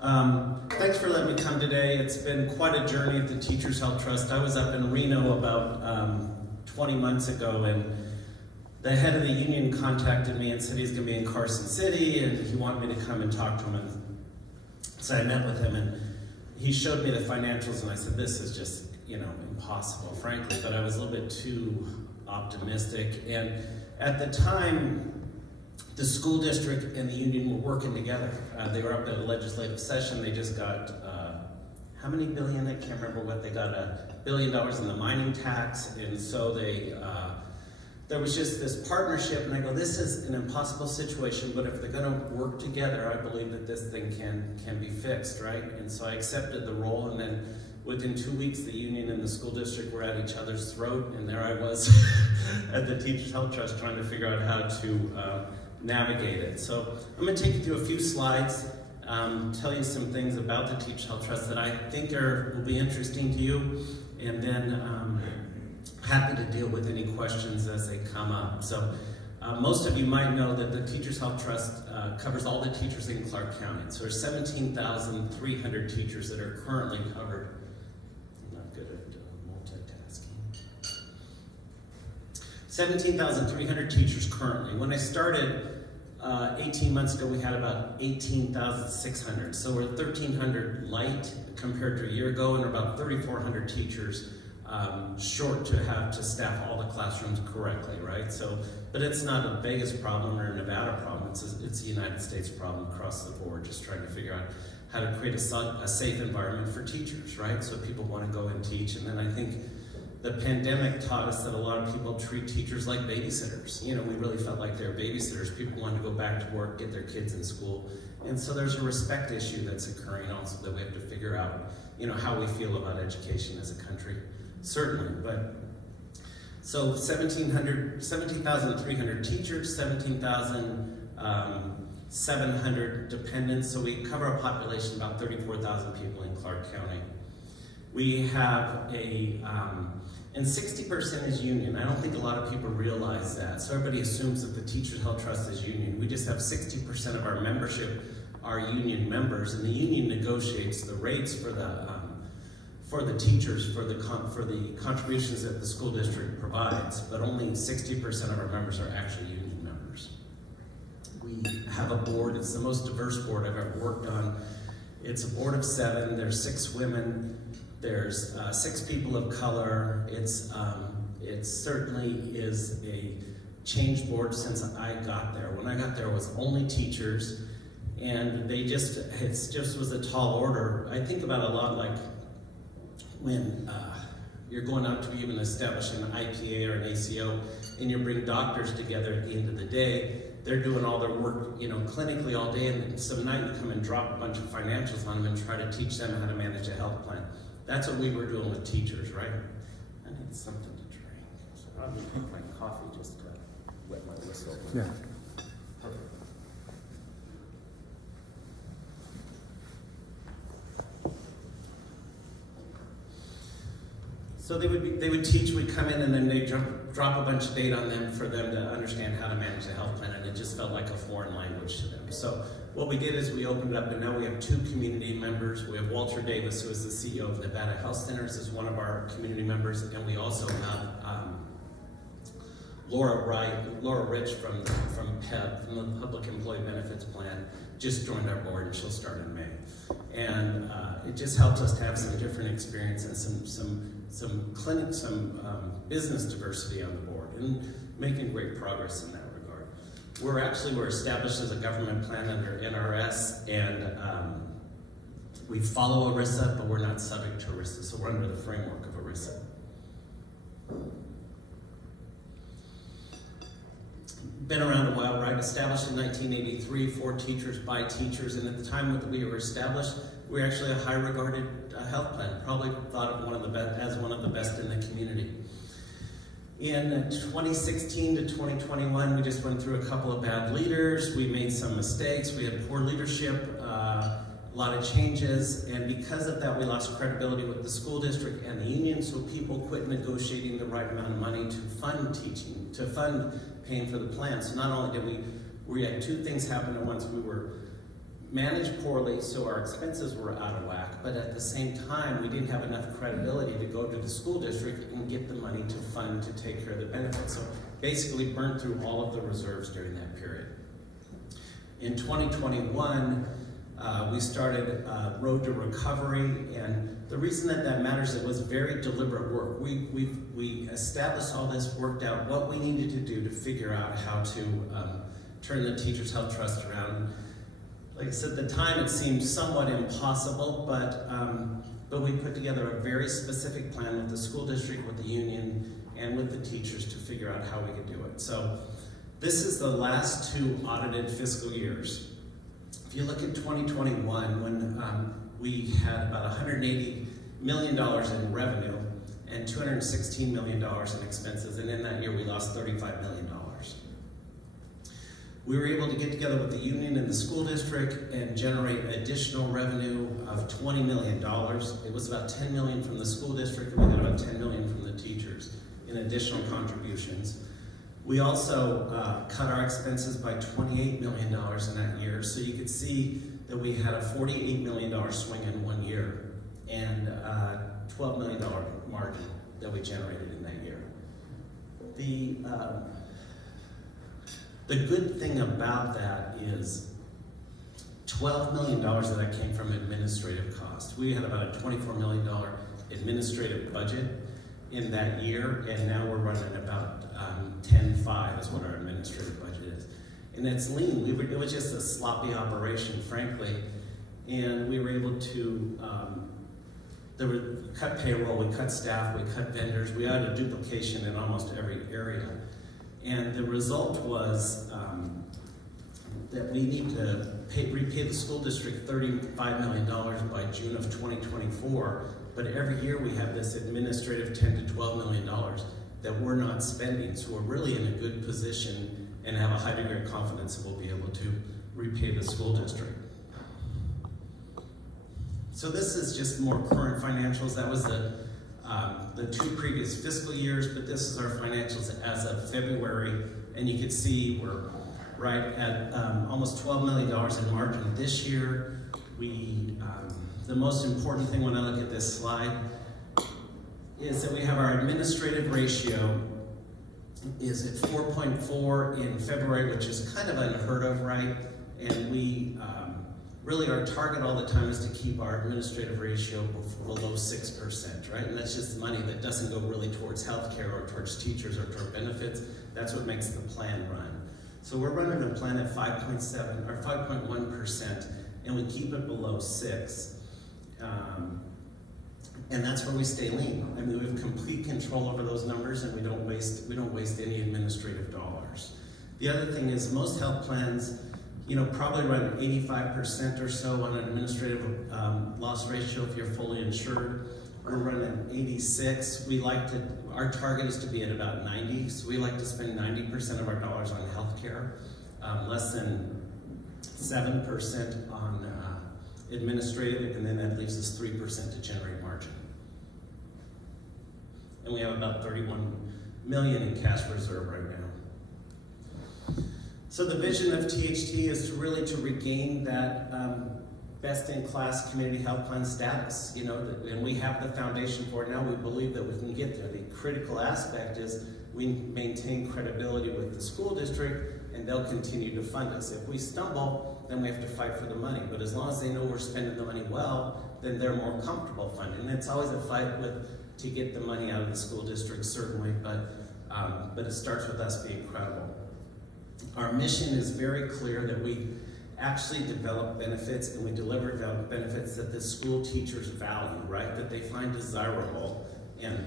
Thanks for letting me come today. It's been quite a journey at the Teachers Health Trust. I was up in Reno about 20 months ago, and the head of the union contacted me and said he's going to be in Carson City, and he wanted me to come and talk to him. And so I met with him, and he showed me the financials, and I said, this is just, impossible, frankly, but I was a little bit too optimistic. And at the time, the school district and the union were working together. They were up at a legislative session. They just got, how many billion? I can't remember what. They got $1 billion in the mining tax. And so there was just this partnership. And I go, this is an impossible situation, but if they're gonna work together, I believe that this thing can be fixed, right? And so I accepted the role, and then within 2 weeks, the union and the school district were at each other's throat, and there I was at the Teachers Health Trust trying to figure out how to navigate it. So I'm going to take you through a few slides, tell you some things about the Teachers Health Trust that I think will be interesting to you, and then happy to deal with any questions as they come up. So most of you might know that the Teachers Health Trust covers all the teachers in Clark County. So there's 17,300 teachers that are currently covered. I'm not good at multitasking. 17,300 teachers currently. When I started 18 months ago, we had about 18,600. So we're 1,300 light compared to a year ago, and about 3,400 teachers short to have to staff all the classrooms correctly, right? So, but it's not a Vegas problem or a Nevada problem. It's a United States problem across the board, just trying to figure out how to create a safe environment for teachers, right? So people want to go and teach. And then I think the pandemic taught us that a lot of people treat teachers like babysitters. We really felt like they were babysitters. People wanted to go back to work, get their kids in school. And so there's a respect issue that's occurring also that we have to figure out, how we feel about education as a country. Certainly, but so 17,300 teachers, 17,700 dependents. So we cover a population of about 34,000 people in Clark County. We have and 60% is union. I don't think a lot of people realize that. So everybody assumes that the Teachers Health Trust is union. We just have 60% of our membership are union members, and the union negotiates the rates for the teachers, for the contributions that the school district provides, but only 60% of our members are actually union members. We have a board. It's the most diverse board I've ever worked on. It's a board of 7. There's 6 women. There's 6 people of color. It certainly is a changed board since I got there. When I got there, it was only teachers, and it just was a tall order. I think about it a lot like when you're going out to even establish an IPA or an ACO, and you bring doctors together at the end of the day. They're doing all their work, clinically all day, and some night you come and drop a bunch of financials on them and try to teach them how to manage a health plan. That's what we were doing with teachers, right? I need something to drink. So I'll just take my coffee just to wet my whistle. Yeah. Perfect. So they would teach, we'd come in, and then they'd drop a bunch of data on them for them to understand how to manage a health plan, and it just felt like a foreign language to them. So what we did is we opened it up, and now we have 2 community members. We have Walter Davis, who is the CEO of Nevada Health Centers, is one of our community members, and we also have Laura Rich from PEB, from the Public Employee Benefits Plan, just joined our board, and she'll start in May. And it just helps us to have some different experience and some business diversity on the board, and making great progress in that regard. We're established as a government plan under NRS, and we follow ERISA, but we're not subject to ERISA, so we're under the framework of ERISA. Been around a while, right? Established in 1983, for teachers, by teachers, and at the time that we were established, we were actually a high regarded health plan, probably thought of as one of the best in the community. In 2016 to 2021, we just went through a couple of bad leaders. We made some mistakes. We had poor leadership, a lot of changes, and because of that, we lost credibility with the school district and the union, so people quit negotiating the right amount of money to fund teaching, to fund paying for the plan. So not only did we had 2 things happen at once. We were managed poorly, so our expenses were out of whack, but at the same time, we didn't have enough credibility to go to the school district and get the money to fund to take care of the benefits. So basically burned through all of the reserves during that period. In 2021, we started Road to Recovery, and the reason that matters, it was very deliberate work. We established all this, worked out what we needed to do to figure out how to turn the Teachers Health Trust around. Like I said, at the time it seemed somewhat impossible, but we put together a very specific plan with the school district, with the union, and with the teachers to figure out how we could do it. So this is the last 2 audited fiscal years. If you look at 2021, when we had about $180 million in revenue and $216 million in expenses, and in that year we lost $35 million. We were able to get together with the union and the school district and generate additional revenue of $20 million. It was about $10 million from the school district, and we got about $10 million from the teachers in additional contributions. We also cut our expenses by $28 million in that year, so you could see that we had a $48 million swing in 1 year and a $12 million margin that we generated in that year. The good thing about that is $12 million of that came from administrative costs. We had about a $24 million administrative budget in that year, and now we're running about 10.5 is what our administrative budget is. And it's lean. It was just a sloppy operation, frankly, and we were able to cut payroll, we cut staff, we cut vendors, we had a duplication in almost every area. And the result was that we need to repay the school district $35 million by June of 2024, but every year we have this administrative $10 to $12 million that we're not spending, so we're really in a good position and have a high degree of confidence that we'll be able to repay the school district. So this is just more current financials. That was the 2 previous fiscal years, but this is our financials as of February, and you can see we're right at almost $12 million in margin this year. The most important thing when I look at this slide is that we have our administrative ratio is at 4.4 in February, which is kind of unheard of, right? And we really our target all the time is to keep our administrative ratio below 6%, right? And that's just money that doesn't go really towards healthcare or towards teachers or toward benefits. That's what makes the plan run. So we're running a plan at 5.7 or 5.1%, and we keep it below 6. And that's where we stay lean. I mean, we have complete control over those numbers, and we don't waste any administrative dollars. The other thing is most health plans, probably run 85% or so on an administrative loss ratio if you're fully insured. We're running 86. Our target is to be at about 90, so we like to spend 90% of our dollars on healthcare, less than 7% on administrative, and then that leaves us 3% to generate margin. And we have about $31 million in cash reserve right now. So the vision of THT is to regain that best-in-class community health plan status, and we have the foundation for it now. We believe that we can get there. The critical aspect is we maintain credibility with the school district, and they'll continue to fund us. If we stumble, then we have to fight for the money. But as long as they know we're spending the money well, then they're more comfortable funding. And it's always a fight to get the money out of the school district, certainly, but it starts with us being credible. Our mission is very clear that we actually develop benefits and we deliver benefits that the school teachers value, right? That they find desirable. And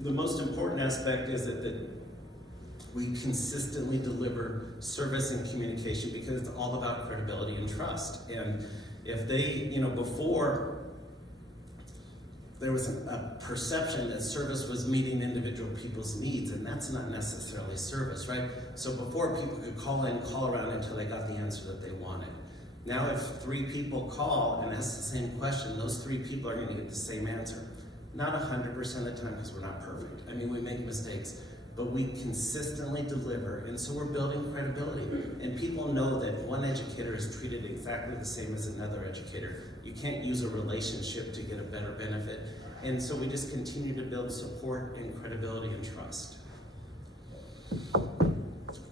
the most important aspect is that we consistently deliver service and communication, because it's all about credibility and trust. And if they, before there was a perception that service was meeting individual people's needs, and that's not necessarily service, right? So before, people could call around until they got the answer that they wanted. Now if 3 people call and ask the same question, those 3 people are going to get the same answer. Not 100% of the time, because we're not perfect. I mean, we make mistakes, but we consistently deliver, and so we're building credibility. And people know that one educator is treated exactly the same as another educator. You can't use a relationship to get a better benefit. And so we just continue to build support and credibility and trust.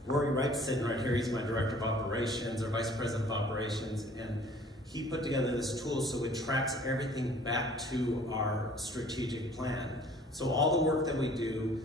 Rory Wright's sitting right here. He's my director of operations, or vice president of operations, and he put together this tool so it tracks everything back to our strategic plan. So all the work that we do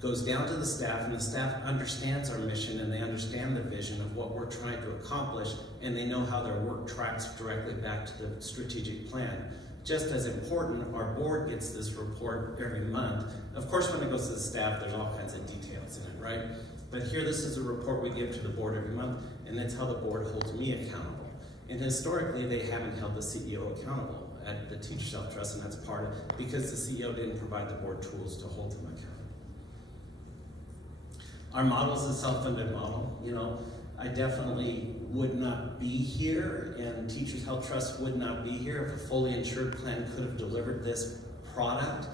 goes down to the staff, and the staff understands our mission, and they understand the vision of what we're trying to accomplish, and they know how their work tracks directly back to the strategic plan. Just as important, our board gets this report every month. Of course, when it goes to the staff, there's all kinds of details in it, right? But here, this is a report we give to the board every month, and that's how the board holds me accountable. And historically, they haven't held the CEO accountable at the Teachers Health Trust, and that's part of it, because the CEO didn't provide the board tools to hold them accountable. Our model is a self-funded model. You know, I definitely would not be here, and Teachers Health Trust would not be here if a fully insured plan could have delivered this product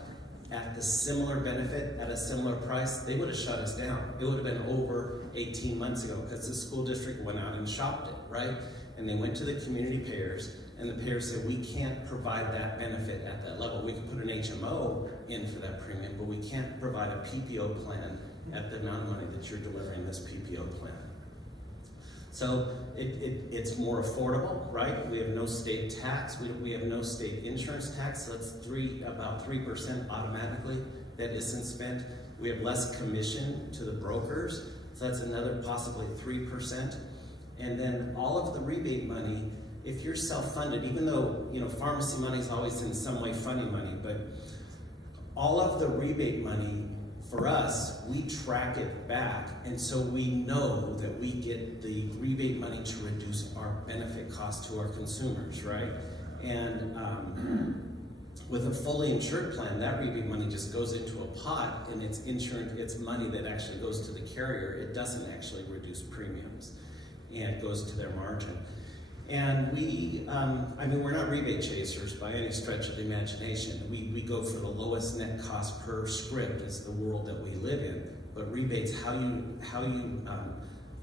at the similar benefit at a similar price. They would have shut us down. It would have been over 18 months ago, because the school district went out and shopped it, right? And they went to the community payers, and the payers said, we can't provide that benefit at that level. We can put an HMO in for that premium, but we can't provide a PPO plan at the amount of money that you're delivering this PPO plan. So it's more affordable, right? We have no state tax. We have no state insurance tax, so that's about 3% automatically that isn't spent. We have less commission to the brokers, so that's another possibly 3%. And then all of the rebate money, if you're self-funded, even though, you know, pharmacy money is always in some way funny money, but all of the rebate money, for us, we track it back, and so we know that we get the rebate money to reduce our benefit costs to our consumers, right? And with a fully insured plan, that rebate money just goes into a pot, and it's insurance, it's money that actually goes to the carrier. It doesn't actually reduce premiums, and it goes to their margin. And we, I mean, we're not rebate chasers by any stretch of the imagination. We go for the lowest net cost per script. It's the world that we live in. But rebates, how you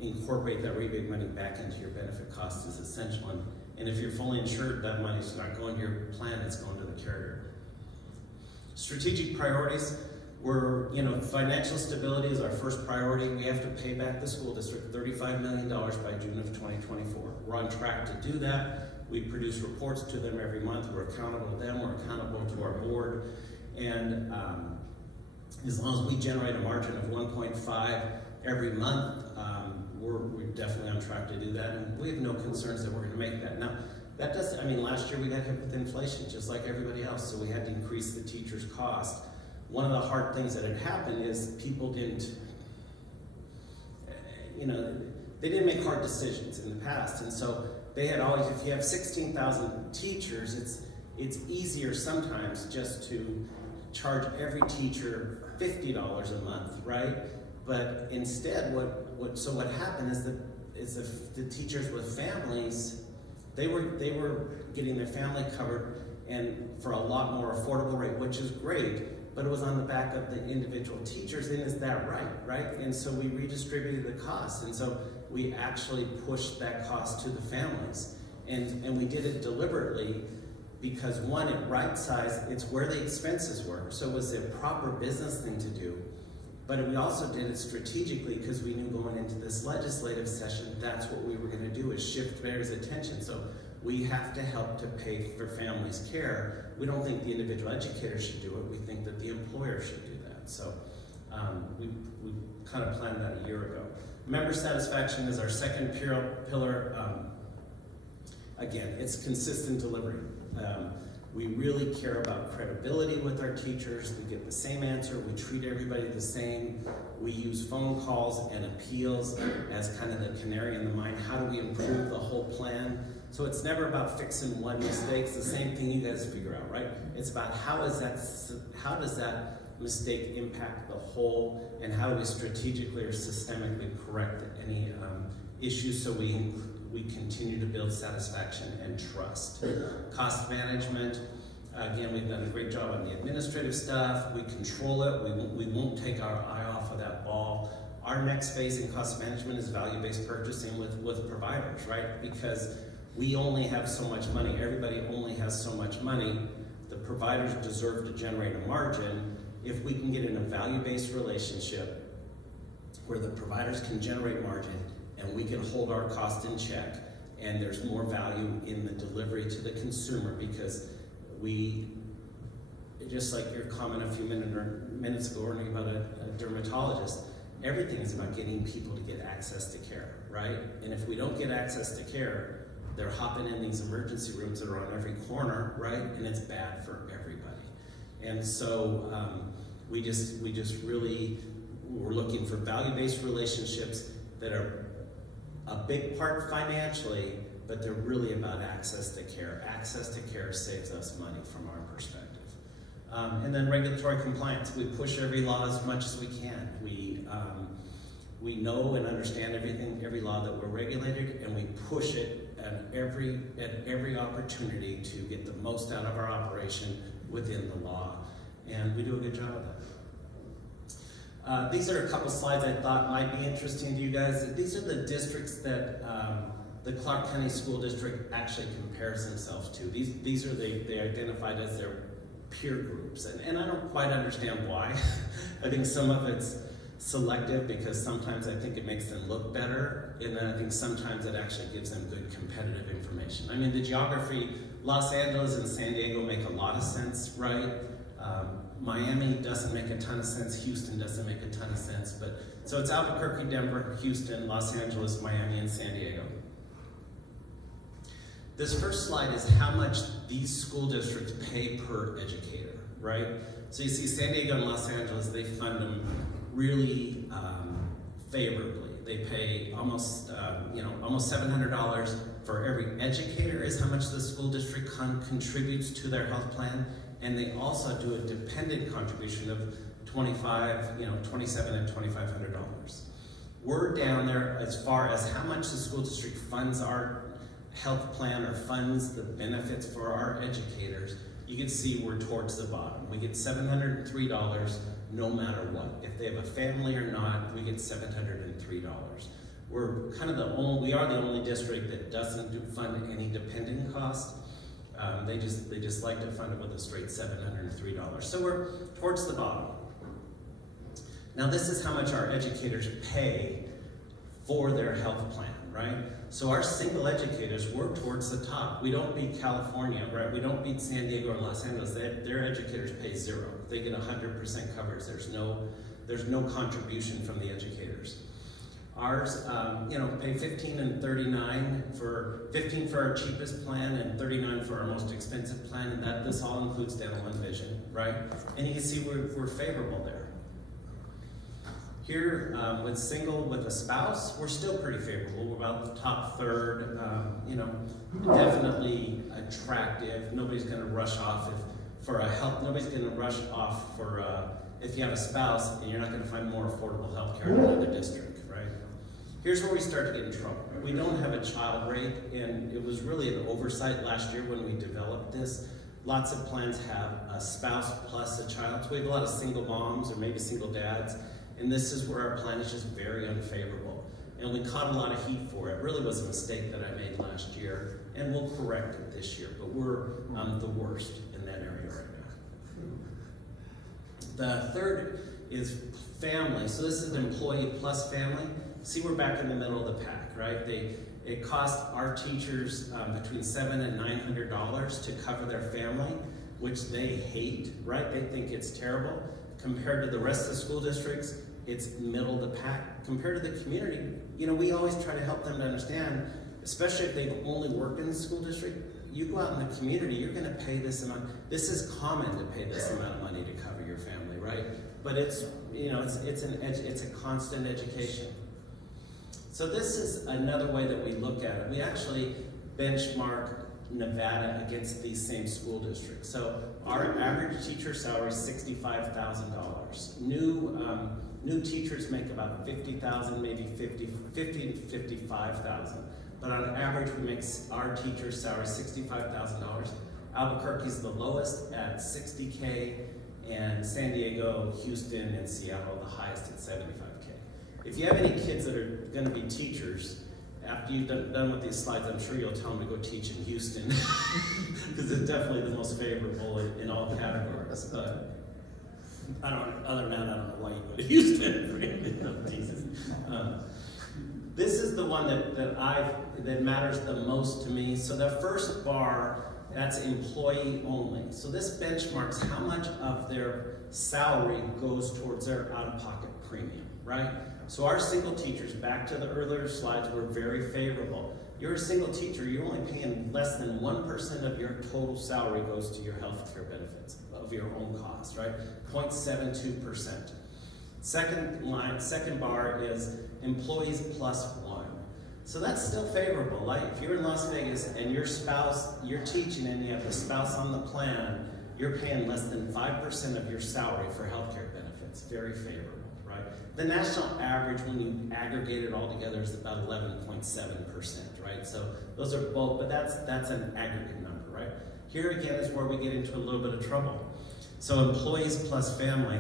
incorporate that rebate money back into your benefit cost is essential. And if you're fully insured, that money's not going to your plan, it's going to the carrier. Strategic priorities. We're, you know, financial stability is our first priority. We have to pay back the school district $35 million by June of 2024. We're on track to do that. We produce reports to them every month. We're accountable to them. We're accountable to our board. And as long as we generate a margin of 1.5 every month, we're definitely on track to do that. And we have no concerns that we're going to make that. Now, that doesn't, I mean, last year we got hit with inflation just like everybody else, so we had to increase the teacher's cost. One of the hard things that had happened is people didn't, you know, they didn't make hard decisions in the past. And so they had always, if you have 16,000 teachers, it's easier sometimes just to charge every teacher $50 a month, right? But instead, what happened is the teachers with families, they were getting their family covered and for a lot more affordable rate, which is great. But it was on the back of the individual teachers, and is that right? And so we redistributed the cost, and so we actually pushed that cost to the families. And we did it deliberately because, one, it right-sized, it's where the expenses were, so it was a proper business thing to do. But we also did it strategically because we knew going into this legislative session, that's what we were gonna do, is shift mayor's attention. So we have to help to pay for families' care. We don't think the individual educator should do it. We think that the employer should do that. So we kind of planned that a year ago. Member satisfaction is our second pillar. Again, it's consistent delivery. We really care about credibility with our teachers. We get the same answer. We treat everybody the same. We use phone calls and appeals as kind of the canary in the mine. How do we improve the whole plan? So it's never about fixing one mistake. It's the same thing you guys figure out, right? It's about how does that mistake impact the whole, and how do we strategically or systemically correct any issues so we continue to build satisfaction and trust. Cost management, Again, we've done a great job on the administrative stuff. We control it. We won't take our eye off of that ball. Our next phase in cost management is value-based purchasing with providers, right? Because we only have so much money. Everybody only has so much money. The providers deserve to generate a margin. If we can get in a value-based relationship where the providers can generate margin and we can hold our cost in check, and there's more value in the delivery to the consumer, because we, just like your comment a few minutes ago learning about a dermatologist, everything is about getting people to get access to care, right? And if we don't get access to care, they're hopping in these emergency rooms that are on every corner, right? And it's bad for everybody. And so we just really, we're looking for value-based relationships that are a big part financially, but they're really about access to care. Access to care saves us money from our perspective. And then regulatory compliance. We push every law as much as we can. We know and understand every law that we're regulated, and we push it at every opportunity to get the most out of our operation within the law. And we do a good job of that. These are a couple slides I thought might be interesting to you guys. These are the districts that the Clark County School District actually compares themselves to. These are they identified as their peer groups, and I don't quite understand why. I think some of it's selective, because sometimes I think it makes them look better, and then I think sometimes it actually gives them good competitive information. I mean, the geography, Los Angeles and San Diego make a lot of sense, right? Miami doesn't make a ton of sense. Houston doesn't make a ton of sense. But so it's Albuquerque, Denver, Houston, Los Angeles, Miami, and San Diego. This first slide is how much these school districts pay per educator, right? So you see San Diego and Los Angeles, they fund them really favorably. They pay almost $700 for every educator is how much the school district contributes to their health plan. And they also do a dependent contribution of $27 and $2,500. We're down there as far as how much the school district funds our health plan or funds the benefits for our educators. You can see we're towards the bottom. We get $703 no matter what. If they have a family or not, we get $703. We're kind of we are the only district that doesn't fund any dependent cost. They just like to fund it with a straight $703. So we're towards the bottom. Now this is how much our educators pay for their health plan, right? So our single educators, we're towards the top. We don't beat California, right? We don't beat San Diego or Los Angeles. Their educators pay zero. They get 100% coverage. There's no contribution from the educators. Ours, pay 15 and 39 for 15 for our cheapest plan and 39 for our most expensive plan, and this all includes dental and vision, right? And you can see we're favorable there. Here, with single with a spouse, we're still pretty favorable. We're about the top third. Definitely attractive. Nobody's going to rush off Nobody's going to rush off for if you have a spouse, and you're not going to find more affordable health care in another district, right? Here's where we start to get in trouble. We don't have a child rate, and it was really an oversight last year when we developed this. Lots of plans have a spouse plus a child. So we have a lot of single moms or maybe single dads, and this is where our plan is just very unfavorable. And we caught a lot of heat for it. It really was a mistake that I made last year, and we'll correct it this year, but we're the worst in that area right now. The third is family. So this is an employee plus family. See, we're back in the middle of the pack, right? It costs our teachers between $700 and $900 to cover their family, which they hate, right? They think it's terrible. Compared to the rest of the school districts, it's middle of the pack. Compared to the community, we always try to help them to understand, especially if they've only worked in the school district, you go out in the community, you're gonna pay this amount. This is common to pay this amount of money to cover your family, right? But it's a constant education. So this is another way that we look at it. We actually benchmark Nevada against these same school districts. So our average teacher salary is $65,000. New teachers make about $50,000, maybe $50 to $55,000. But on average, we make our teacher's salary $65,000. Albuquerque's the lowest at $60K, and San Diego, Houston, and Seattle the highest at $75K. If you have any kids that are going to be teachers, after you've done with these slides, I'm sure you'll tell them to go teach in Houston, because it's definitely the most favorable in all categories. But other than that, I don't know why you go to Houston. No, Jesus. This is the one that matters the most to me. So the first bar, that's employee only. So this benchmarks how much of their salary goes towards their out-of-pocket premium, right? So our single teachers, back to the earlier slides, were very favorable. You're a single teacher, you're only paying less than 1% of your total salary goes to your health care benefits of your own cost, right? 0.72%. Second bar is employees plus one. So that's still favorable. Like if you're in Las Vegas and your spouse, you're teaching and you have the spouse on the plan, you're paying less than 5% of your salary for healthcare benefits. Very favorable, right? The national average, when you aggregate it all together, is about 11.7%, right? So those are both, but that's an aggregate number, right? Here again is where we get into a little bit of trouble. So employees plus family,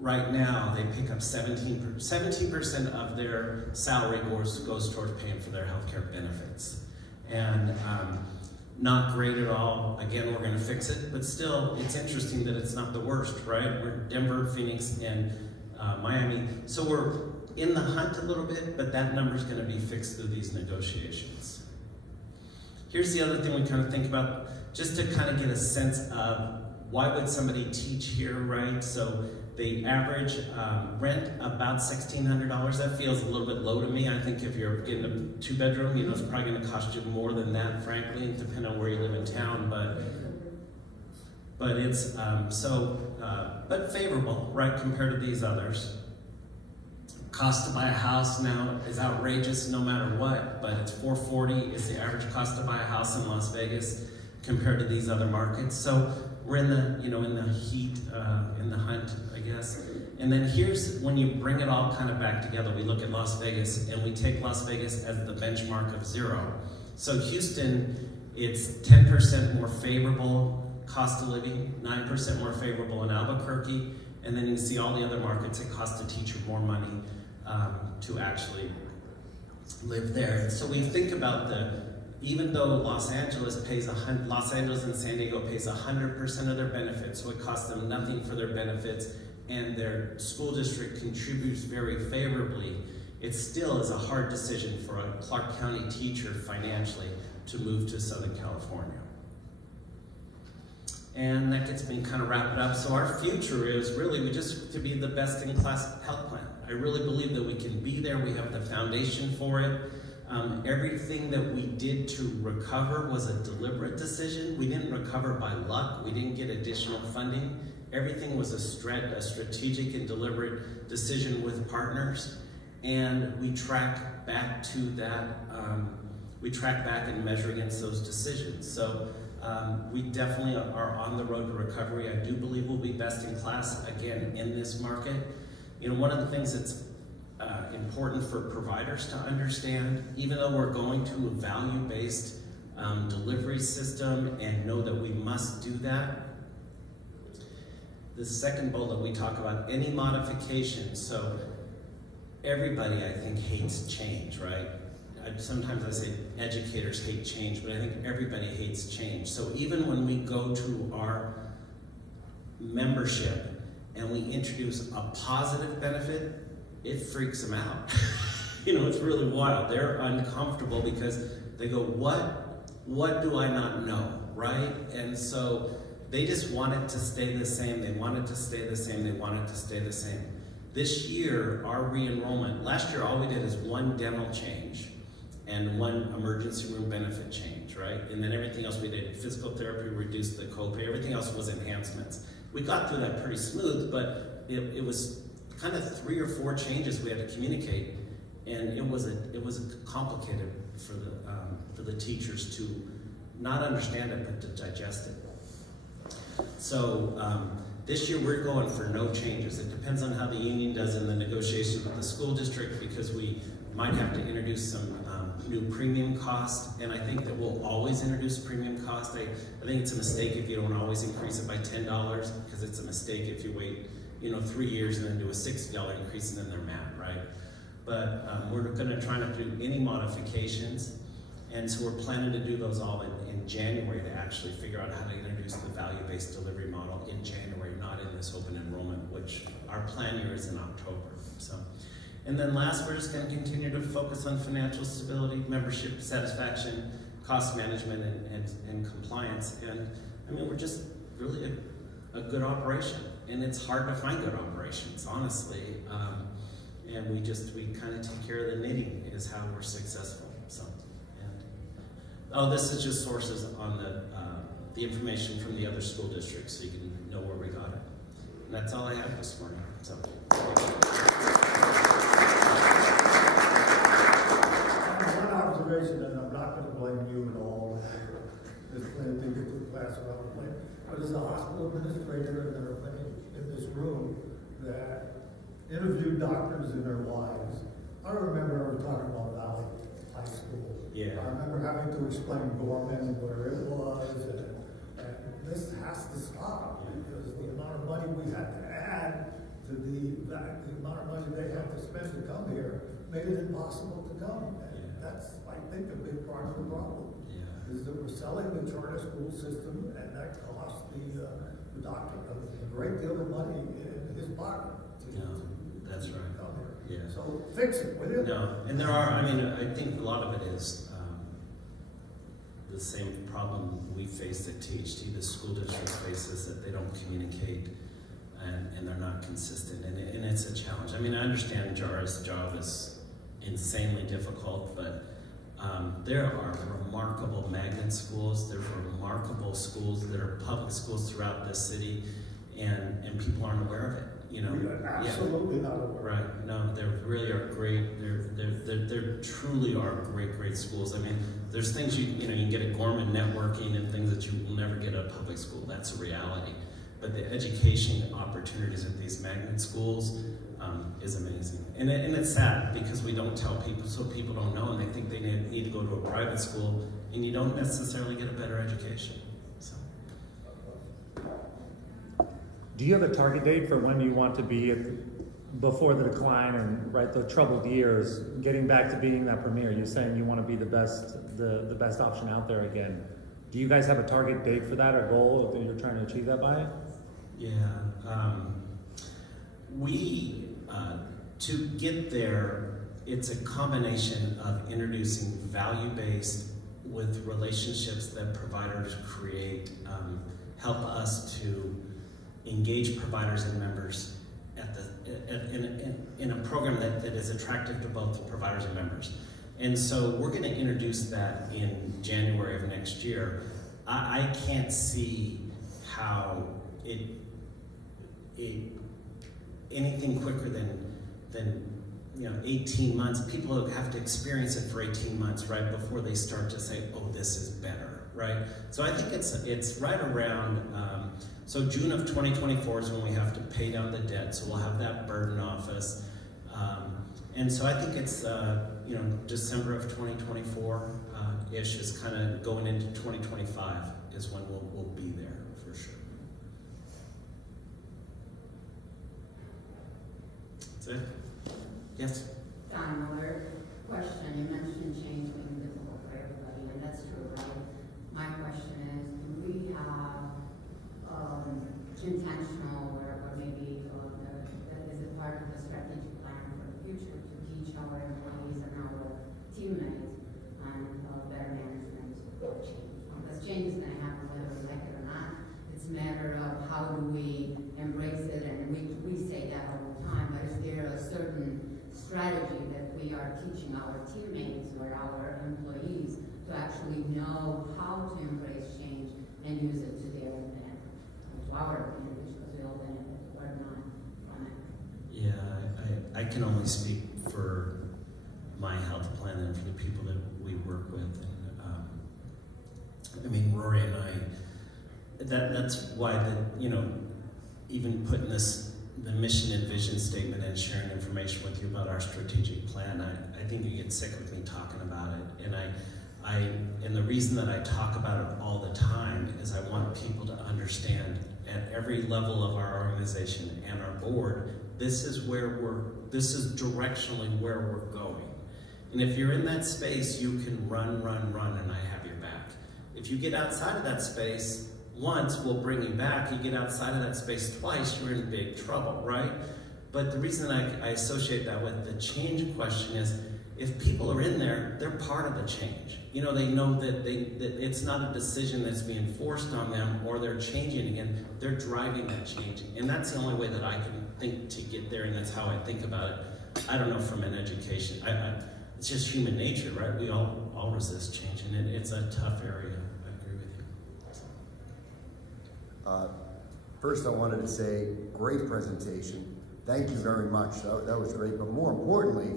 right now they pick up 17% of their salary goes towards paying for their healthcare benefits. And not great at all. Again, we're going to fix it, but still, it's interesting that it's not the worst, right? We're Denver, Phoenix, and Miami. So we're in the hunt a little bit, but that number's going to be fixed through these negotiations. Here's the other thing we kind of think about, just to kind of get a sense of why would somebody teach here, right? So they average rent about $1,600. That feels a little bit low to me. I think if you're getting a 2-bedroom, it's probably going to cost you more than that, frankly, depending on where you live in town. But it's but favorable, right, compared to these others. Cost to buy a house now is outrageous, no matter what. But it's $440 is the average cost to buy a house in Las Vegas compared to these other markets. So we're in the, in the heat, in the hunt, I guess. And then here's when you bring it all kind of back together. We look at Las Vegas, and we take Las Vegas as the benchmark of 0. So Houston, it's 10% more favorable cost of living, 9% more favorable in Albuquerque, and then you see all the other markets, it costs a teacher more money to actually live there. So we think about even though Los Angeles and San Diego pays 100% of their benefits, so it costs them nothing for their benefits, and their school district contributes very favorably, it still is a hard decision for a Clark County teacher financially to move to Southern California. And that gets me kind of wrapped up. So our future is really to be the best in class health plan. I really believe that we can be there. We have the foundation for it. Everything that we did to recover was a deliberate decision. We didn't recover by luck. We didn't get additional funding. Everything was a strategic and deliberate decision with partners. And we track back to that. We track back and measure against those decisions. So we definitely are on the road to recovery. I do believe we'll be best in class again in this market. One of the things that's important for providers to understand, even though we're going to a value-based delivery system and know that we must do that, the second bullet we talk about, any modification. So everybody, I think, hates change, right? Sometimes I say educators hate change, but I think everybody hates change. So even when we go to our membership and we introduce a positive benefit, it freaks them out. It's really wild. They're uncomfortable because they go, what do I not know, right? And so they just want it to stay the same. They want it to stay the same. They want it to stay the same. This year, our re-enrollment, last year all we did is one dental change and one emergency room benefit change, right? And then everything else we did, physical therapy, reduced the copay, everything else was enhancements. We got through that pretty smooth, but it was kind of 3 or 4 changes we had to communicate, and it was complicated for the teachers to not understand it, but to digest it. So This year we're going for no changes. It depends on how the union does in the negotiations with the school district, because we might have to introduce some new premium cost, and I think that we'll always introduce premium cost. I think it's a mistake if you don't always increase it by $10, because it's a mistake if you wait 3 years and then do a $60 increase and then they're mad, right? But we're going to try not to do any modifications, and so we're planning to do those all in January, to actually figure out how to introduce the value-based delivery model in January, not in this open enrollment, which our plan year is in October. So, and then last, we're just going to continue to focus on financial stability, membership satisfaction, cost management, and compliance. And I mean, we're just really a good operation, and it's hard to find good operations, honestly. And we kind of take care of the knitting is how we're successful. So, oh, this is just sources on the information from the other school districts, so you can know where we got it. And that's all I have this morning. So. One observation, and I'm not going to blame you at all. This plan did get to the class around the plane, but as a hospital administrator, and there are many in this room that interviewed doctors in their lives. I remember talking about Valley High School. Yeah. I remember having to explain Gorman where it was, and this has to stop, because the amount of money we had to add to the amount of money they had to spend to come here made it impossible to come. And that's, I think, a big part of the problem. Is that we're selling the charter school system, and that costs the doctor a great deal of money in his pocket. That's right. Yeah. So fix it, will you? No, and there are, I mean, I think a lot of it is the same problem we face at THT, the school district faces, that they don't communicate and they're not consistent, and it's a challenge. I mean, I understand JAR's job is insanely difficult, but there are remarkable magnet schools, there's remarkable schools that are public schools throughout this city, and people aren't aware of it. We are absolutely not aware. Right. No, they really are great. They truly are great schools. I mean, there's things you can get at Gorman networking and things that you will never get at a public school. That's a reality. But the education opportunities at these magnet schools is amazing. And it's sad because we don't tell people, so people don't know, and they think they need to go to a private school, and you don't necessarily get a better education. So. Do you have a target date for when you want to be before the decline and the troubled years, getting back to being that premier? You're saying you want to be the best option out there again. Do you guys have a target date for that, or goal that you're trying to achieve that by? Yeah, to get there, it's a combination of introducing value-based with relationships that providers create, help us to engage providers and members in a program that is attractive to both the providers and members. And so we're going to introduce that in January of next year. I can't see how anything quicker than 18 months. People have to experience it for 18 months, right, before they start to say, oh, this is better, right? So I think it's right around, so June of 2024 is when we have to pay down the debt, so we'll have that burden off us. And so I think it's, December of 2024-ish is kind of going into 2025 is when we'll be there for sure. That's it? Yes? Don, another question. You mentioned change being difficult for everybody, and that's true, right? My question is, do we have intentional or maybe that is a part of the strategic plan for the future to teach our employees and our teammates on better management of change? Because change is going to happen whether we like it or not. It's a matter of how do we embrace it, and we say that all the time, but is there a certain strategy that we are teaching our teammates or our employees to actually know how to embrace change and use it to their advantage, to our advantage, because we all benefit or not from it? Yeah, I can only speak for my health plan and for the people that we work with. And, I mean, Rory and I, that's why even putting the mission and vision statement and sharing information with you about our strategic plan. I think you get sick of me talking about it, and the reason that I talk about it all the time is I want people to understand at every level of our organization and our board, this is directionally where we're going. And if you're in that space, you can run, and I have your back. If you get outside of that space, once, we'll bring you back. You get outside of that space twice, you're in big trouble, right? But the reason I associate that with the change question is, if people are in there, they're part of the change. You know, they know that it's not a decision that's being forced on them or they're changing again, they're driving that change. And that's the only way that I can think to get there, and that's how I think about it. I don't know from an education, it's just human nature, right? We all resist change, and it's a tough area. I agree with you. First, I wanted to say, great presentation. Thank you very much. That was great, but more importantly,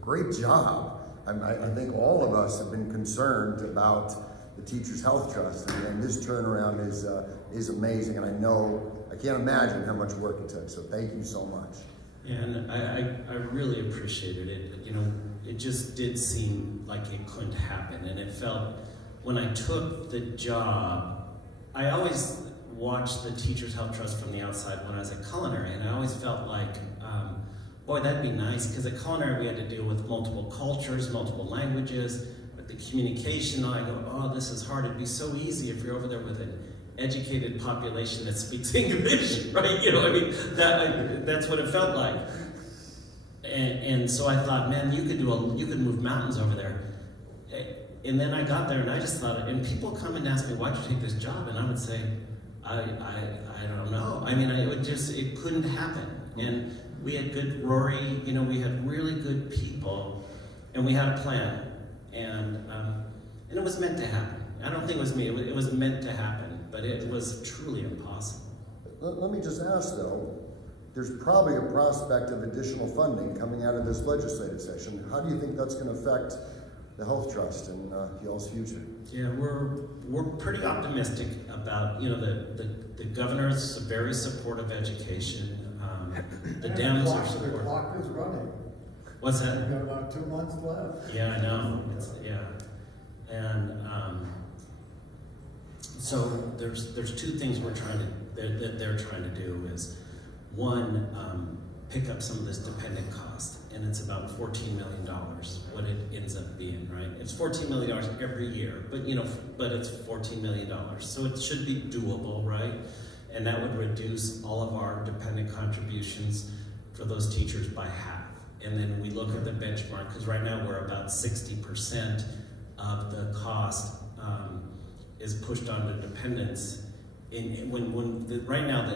great job. I think all of us have been concerned about the Teachers Health Trust, and this turnaround is amazing, and I can't imagine how much work it took, so thank you so much. And I really appreciated it. You know, it just did seem like it couldn't happen, and it felt, when I took the job, I always watched the Teachers Health Trust from the outside when I was at culinary, and I always felt like, boy, that'd be nice, because at culinary we had to deal with multiple cultures, multiple languages, but the communication, I go, oh, this is hard. It'd be so easy if you're over there with an educated population that speaks English, right? You know, I mean, that's what it felt like. And so I thought, man, you could move mountains over there. And then I got there and I just thought, and people come and ask me, why'd you take this job? And I would say, I don't know. I mean, it couldn't happen. And we had good, Rory, you know, we had really good people, and we had a plan. And it was meant to happen. I don't think it was me, it was meant to happen, but it was truly impossible. Let me just ask though, there's probably a prospect of additional funding coming out of this legislative session. How do you think that's going to affect the Health Trust and y'all's future? Yeah, we're pretty optimistic about, you know, the governor is very supportive of education. The Dems are supportive. The clock is running. What's that? We've got about 2 months left. Yeah, I know. Yeah, and so there's two things they're trying to do is, one, pick up some of this dependent cost, and it's about $14 million, what it ends up being, right? It's $14 million every year, but you know, it's $14 million, so it should be doable, right? And that would reduce all of our dependent contributions for those teachers by half. And then we look at the benchmark, because right now we're about 60% of the cost is pushed onto dependents. Right now,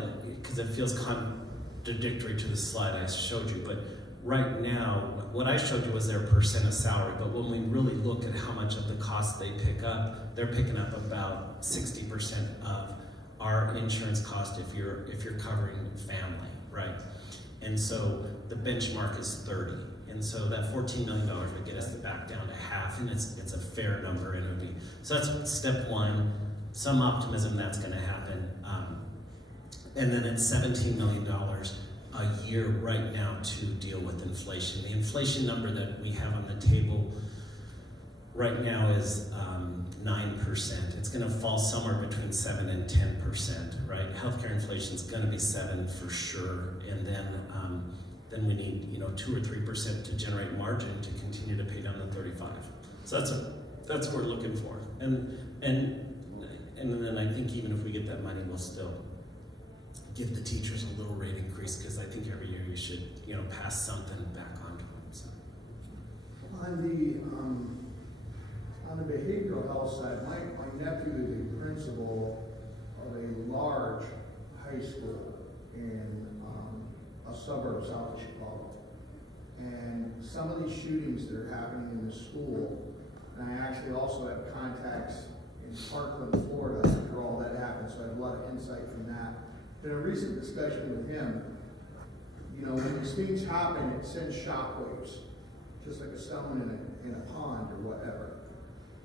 because it feels contradictory to the slide I showed you, but right now, what I showed you was their percent of salary, but when we really look at how much of the cost they pick up, they're picking up about 60% of our insurance cost if you're covering family, right? And so the benchmark is 30. And so that $14 million would get us back down to half, and it's a fair number, and it would be, so that's step one, some optimism that's gonna happen. And then it's $17 million a year right now to deal with inflation. The inflation number that we have on the table right now is 9%. It's going to fall somewhere between 7 and 10%, right? Healthcare inflation is going to be 7 for sure, and then we need 2 or 3% to generate margin to continue to pay down the 35. So that's what we're looking for, and then I think even if we get that money, we'll still give the teachers a little rate increase, because I think every year you should pass something back on to them. So. On the behavioral health side, my nephew is the principal of a large high school in a suburb south of Chicago. And some of these shootings that are happening in the school, and I actually also have contacts in Parkland, Florida, after all that happened, so I have a lot of insight from that. In a recent discussion with him, when these things happen, it sends shockwaves, just like someone in a pond or whatever.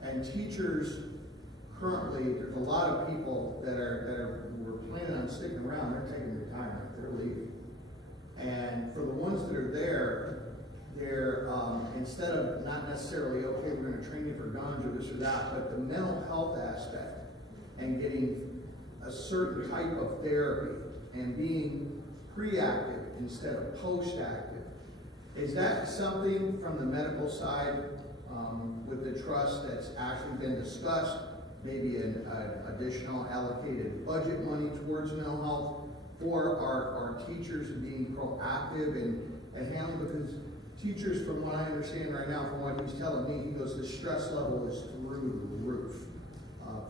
And teachers currently, there's a lot of people that were planning on sticking around, they're taking retirement, they're leaving. And for the ones that are there, they're, instead of not necessarily, okay, we're gonna train you for guns or this or that, but the mental health aspect and getting a certain type of therapy and being pre-active instead of post-active. Is that something from the medical side with the trust that's actually been discussed? Maybe an additional allocated budget money towards mental health for our teachers being proactive and handling, because teachers, from what I understand right now, from what he's telling me, he goes, the stress level is through the roof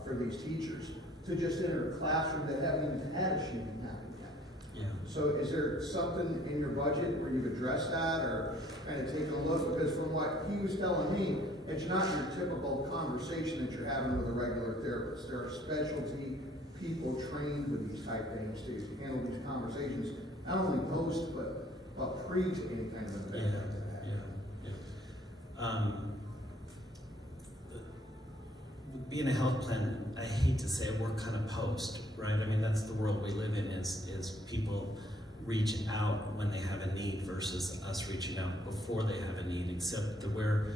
for these teachers to just enter a classroom that haven't even had a shooting happen yet. Yeah. So is there something in your budget where you've addressed that or kind of taken a look? Because from what he was telling me, it's not your typical conversation that you're having with a regular therapist. There are specialty people trained with these type things to handle these conversations, not only post, but pre to any kind of event like that. Being a health plan, I hate to say it, we're kind of post, right? I mean, that's the world we live in, is people reach out when they have a need versus us reaching out before they have a need, except that where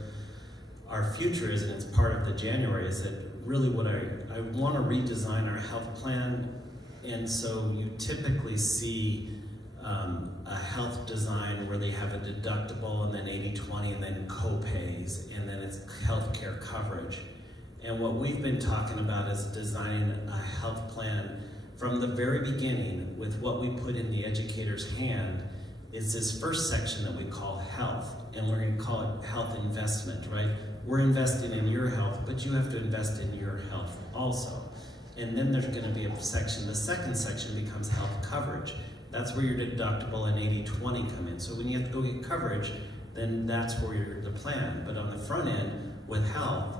our future is, and it's part of the January, is that really what I want to redesign our health plan. And so you typically see a health design where they have a deductible and then 80/20 and then co-pays, and then it's healthcare coverage. And what we've been talking about is designing a health plan from the very beginning with what we put in the educator's hand is this first section that we call health, and we're going to call it health investment, right? We're investing in your health, but you have to invest in your health also. And then there's going to be a section, the second section becomes health coverage. That's where your deductible and 80/20 come in. So when you have to go get coverage, then that's where you're the plan. But on the front end, with health,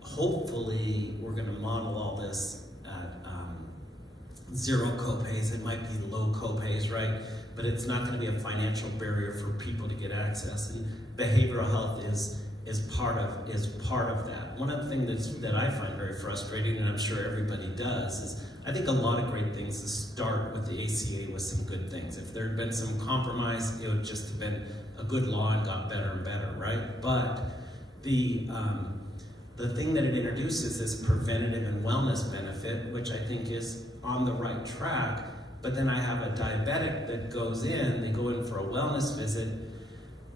hopefully we're going to model all this at zero copays. It might be low copays, right? But it's not going to be a financial barrier for people to get access. And behavioral health is part of that. One of the things that I find very frustrating, and I'm sure everybody does, is I think a lot of great things start with the ACA with some good things. If there had been some compromise, it would just have been a good law and got better and better, right? But the thing that it introduces is preventative and wellness benefit, which I think is on the right track. But then I have a diabetic that goes in, they go in for a wellness visit,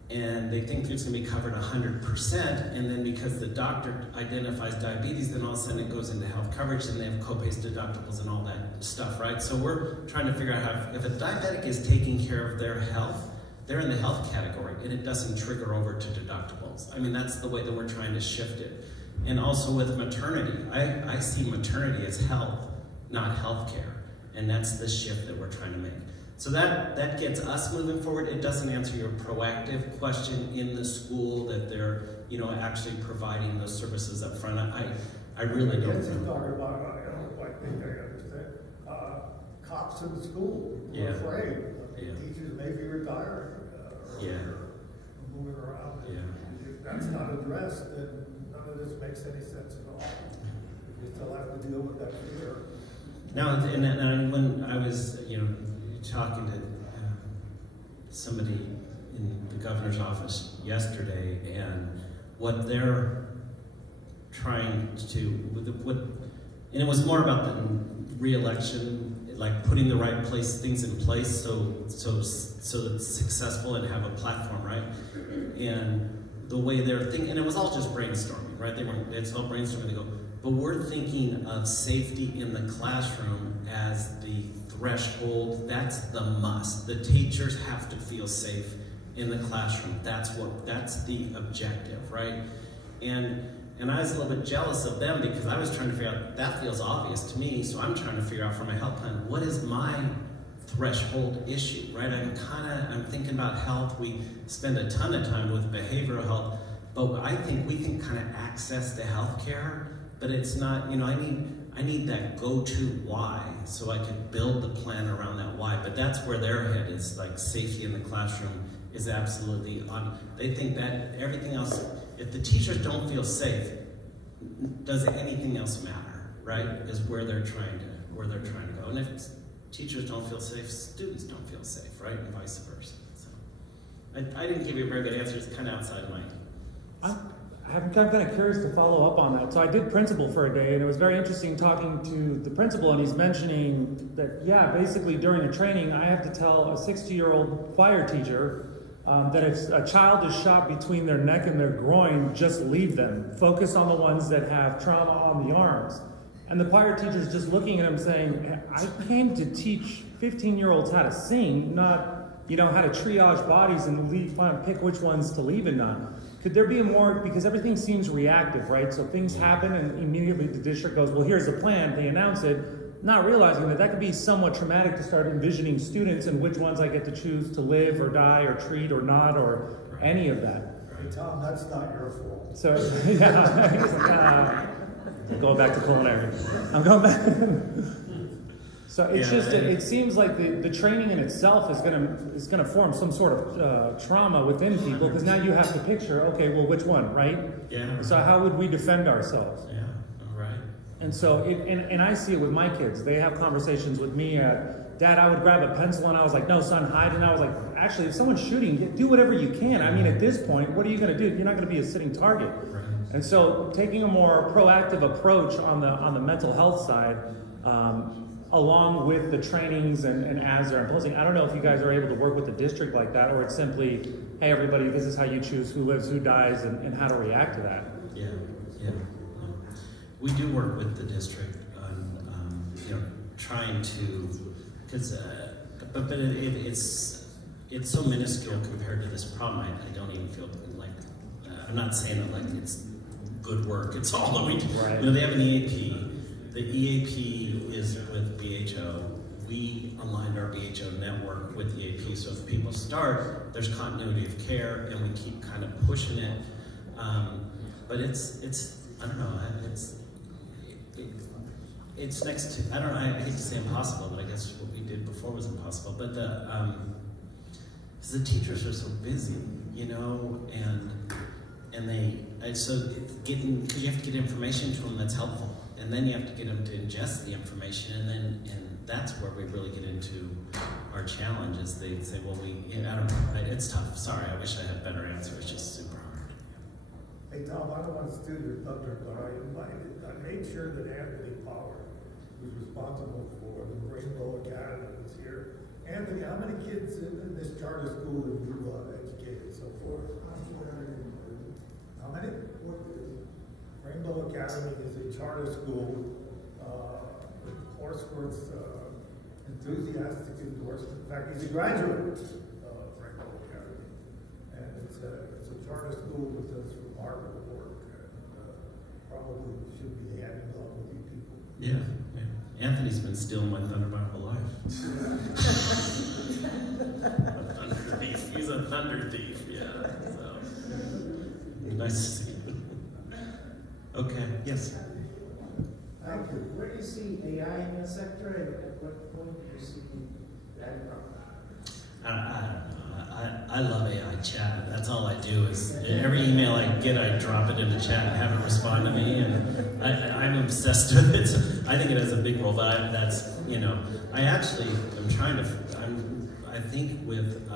and they think it's going to be covered 100%, and then because the doctor identifies diabetes, then all of a sudden it goes into health coverage, and they have copays, deductibles, and all that stuff, right? So we're trying to figure out how, if a diabetic is taking care of their health, they're in the health category, and it doesn't trigger over to deductibles. I mean, that's the way that we're trying to shift it. And also with maternity, I see maternity as health, not healthcare, and that's the shift that we're trying to make. So that gets us moving forward. It doesn't answer your proactive question in the school that they're, actually providing those services up front. I really don't know. Talking about, I think I understand. Cops in the school Yeah. are afraid. Yeah. Teachers may be retiring or moving around. Yeah. If that's not addressed, then none of this makes any sense at all. You still have to deal with that fear. Now, and when I was, talking to somebody in the governor's office yesterday, and what they're trying to, and it was more about the re-election, like putting the right things in place so it's successful and have a platform, right? And the way they're thinking, and it was all just brainstorming, right? It's all brainstorming. They go, but we're thinking of safety in the classroom as the threshold. That's the must. The teachers have to feel safe in the classroom. That's the objective, right? And I was a little bit jealous of them because I was trying to figure out, that feels obvious to me, so I'm trying to figure out for my health plan, what is my threshold issue, right? I'm thinking about health. We spend a ton of time with behavioral health, but we can kind of access to healthcare, but it's not, I need that go-to why, so I can build the plan around that why. But that's where their head is, like safety in the classroom is absolutely on. They think that everything else, if the teachers don't feel safe, does anything else matter, right? Is where they're trying to go. And if teachers don't feel safe, students don't feel safe, right? And vice versa. So I didn't give you a very good answer. It's kind of outside of my. I'm kind of curious to follow up on that. So I did principal for a day, and it was very interesting talking to the principal, and he's mentioning that, yeah, basically during a training, I have to tell a 60-year-old choir teacher that if a child is shot between their neck and their groin, just leave them. Focus on the ones that have trauma on the arms. And the choir teacher's just looking at him saying, I came to teach 15-year-olds how to sing, not, you know, how to triage bodies and pick which ones to leave and not. Could there be a more, because everything seems reactive, right? So things happen and immediately the district goes, well, here's the plan. They announce it, not realizing that that could be somewhat traumatic to start envisioning students and which ones I get to choose to live or die or treat or not or any of that. Hey, Tom, that's not your fault. So, yeah, going back to culinary. I'm going back. So it's just, it seems like the training in itself is gonna form some sort of trauma within people, because now you have to picture, okay, well, which one, right? Yeah. So how would we defend ourselves? Yeah. All right. And so, and I see it with my kids. They have conversations with me. Dad, I would grab a pencil, and I was like, no, son, hide. And I was like, actually, if someone's shooting, do whatever you can. I mean, at this point, what are you gonna do? You're not gonna be a sitting target. Right. And so, taking a more proactive approach on the mental health side. Along with the trainings and as they're imposing. I don't know if you guys are able to work with the district like that, or it's simply, hey, everybody, this is how you choose who lives, who dies, and how to react to that. Yeah, yeah. We do work with the district on, you know, trying to, because, but it's so minuscule compared to this problem. I don't even feel like, I'm not saying that like it's good work. It's all that we do. Right. You know, they have an EAP. The EAP is with BHO. We aligned our BHO network with EAP, so if people start, there's continuity of care, and we keep kind of pushing it. But it's I don't know, it's next to, I don't know, I hate to say impossible, but I guess what we did before was impossible. But because the teachers are so busy, you know, so because you have to get information to them that's helpful. And then you have to get them to ingest the information, and that's where we really get into our challenge. Is they say, well, I don't know, it's tough. Sorry, I wish I had a better answer. It's just super hard. Hey, Tom, I don't want to steal your thunder, but I made sure that Anthony Power, who's responsible for the Rainbow Academy, was here. Anthony, how many kids in this charter school have you educated so far? How many? Rainbow Academy is a charter school with Horsworth's enthusiastic endorsement. In fact, he's a graduate of Rainbow Academy. And it's a charter school that does remarkable work, and probably should be handing off with you people. Yeah, yeah. Anthony's been stealing my thunder my whole life. A thunder thief. He's a thunder thief, yeah. So nice to see you. Okay, yes. Thank you. Where do you see AI in the sector, and at what point do you see that problem? I don't know. I love AI chat. That's all I do is every email I get, I drop it into chat and have it respond to me, and I'm obsessed with it. So I think it has a big role, but that's, you know, I actually am trying to, I think with,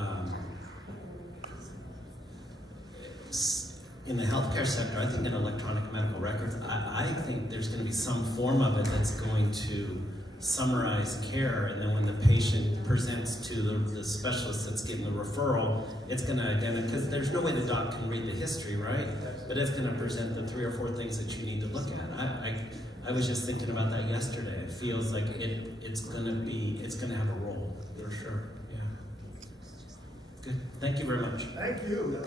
in the healthcare sector, I think in electronic medical records, I think there's going to be some form of it that's going to summarize care, and then when the patient presents to the specialist that's getting the referral, it's going to identify, because there's no way the doc can read the history, right? But it's going to present the 3 or 4 things that you need to look at. I was just thinking about that yesterday. It feels like it's going to have a role, for sure. Yeah. Good. Thank you very much. Thank you.